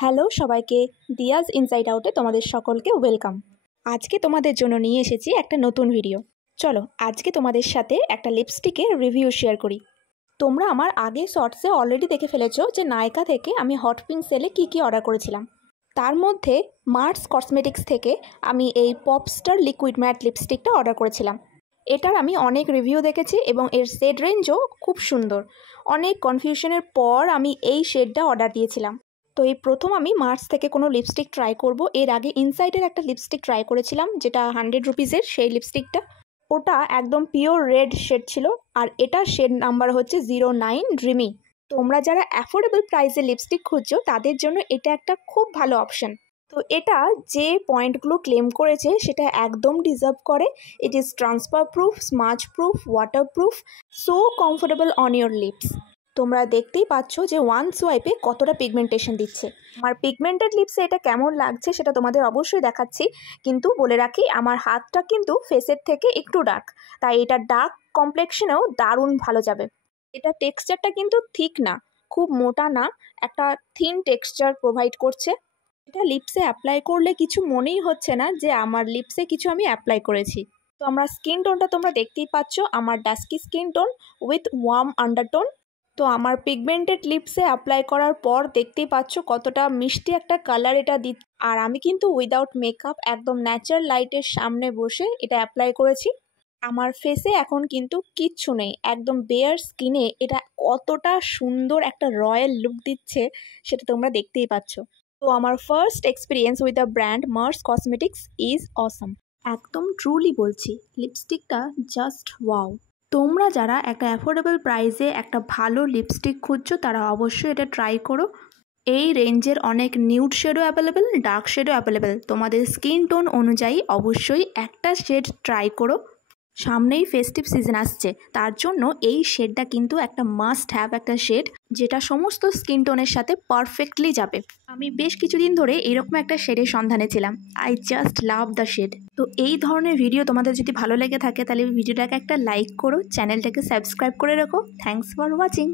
Hello সবাইকে, Diaz inside আউটে তোমাদের সকলকে ওয়েলকাম। আজকে তোমাদের জন্য নিয়ে এসেছি একটা নতুন ভিডিও। চলো আজকে তোমাদের সাথে একটা লিপস্টিকের রিভিউ শেয়ার করি। তোমরা আমার আগে শর্টসে অলরেডি দেখে ফেলেছো যে নায়কা থেকে আমি হট পিঙ্ক সেলে কী অর্ডার করেছিলাম। তার মধ্যে মার্স কসমেটিক্স থেকে আমি এই পপস্টার লিকুইড ম্যাট লিপস্টিকটা অর্ডার করেছিলাম। এটার আমি অনেক রিভিউ দেখেছি এবং এর শেড রেঞ্জও খুব সুন্দর। অনেক কনফিউশনের পর আমি এই শেডটা অর্ডার দিয়েছিলাম। তো এই প্রথম আমি মার্স থেকে কোনো লিপস্টিক ট্রাই করব। এর আগে ইনসাইডের একটা লিপস্টিক ট্রাই করেছিলাম, যেটা 100 রুপিসের সেই লিপস্টিকটা। ওটা একদম পিওর রেড শেড ছিল, আর এটার শেড নাম্বার হচ্ছে 09 ড্রিমি। তোমরা যারা অ্যাফোর্ডেবল প্রাইসে লিপস্টিক খুঁজছো তাদের জন্য এটা একটা খুব ভালো অপশন। তো এটা যে পয়েন্টগুলো ক্লেম করেছে সেটা একদম ডিজার্ভ করে। It is transfer proof, smudge proof, water proof, so comfortable on your lips. তোমরা দেখতেই পাচ্ছ যে ওয়ান সোয়াইপে কতটা পিগমেন্টেশন দিচ্ছে। আমার পিগমেন্টেড লিপসে এটা কেমন লাগছে সেটা তোমাদের অবশ্যই দেখাচ্ছি, কিন্তু বলে রাখি আমার হাতটা কিন্তু ফেসের থেকে একটু ডার্ক, তাই এটা ডার্ক কমপ্লেক্সনেও দারুণ ভালো যাবে। এটা টেক্সচারটা কিন্তু থিক না, খুব মোটা না, একটা থিন টেক্সচার প্রোভাইড করছে। এটা লিপসে অ্যাপ্লাই করলে কিছু মনেই হচ্ছে না যে আমার লিপসে কিছু আমি অ্যাপ্লাই করেছি। তো আমার স্কিন টোনটা তোমরা দেখতেই পাচ্ছ, আমার dusky skin tone with worm undertone. তো আমার পিগমেন্টেড লিপসে অ্যাপ্লাই করার পর দেখতেই পাচ্ছ কতটা মিষ্টি একটা কালার এটা আর আমি কিন্তু উইদাউট মেকআপ একদম ন্যাচারাল লাইটের সামনে বসে এটা অ্যাপ্লাই করেছি। আমার ফেসে এখন কিন্তু কিচ্ছু নেই, একদম বেয়ার স্কিনে এটা কতটা সুন্দর একটা রয়্যাল লুক দিচ্ছে সেটা তোমরা দেখতেই পাচ্ছ। তো আমার first experience with the brand Mars cosmetics is awesome. একদম ট্রুলি বলছি, লিপস্টিকটা জাস্ট ওয়াও। তোমরা যারা একটা অ্যাফোর্ডেবল প্রাইসে একটা ভালো লিপস্টিক খুঁজছো তারা অবশ্যই এটা ট্রাই করো। এই রেঞ্জের অনেক নিউড শেডও অ্যাভেলেবেল, ডার্ক শেডও অ্যাভেলেবেল। তোমাদের স্কিন টোন অনুযায়ী অবশ্যই একটা শেড ট্রাই করো। সামনেই ফেস্টিভ সিজন আসছে, তার জন্য এই শেডটা কিন্তু একটা মাস্ট হ্যাভ একটা শেড, যেটা সমস্ত স্কিন টোনের সাথে পারফেক্টলি যাবে। আমি বেশ কিছুদিন ধরে এরকম একটা শেডের সন্ধানে ছিলাম। I just love the shade. তো এই ধরনের ভিডিও তোমাদের যদি ভালো লেগে থাকে তাহলে ভিডিওটাকে একটা লাইক করো, চ্যানেলটাকে সাবস্ক্রাইব করে রাখো। Thanks for watching.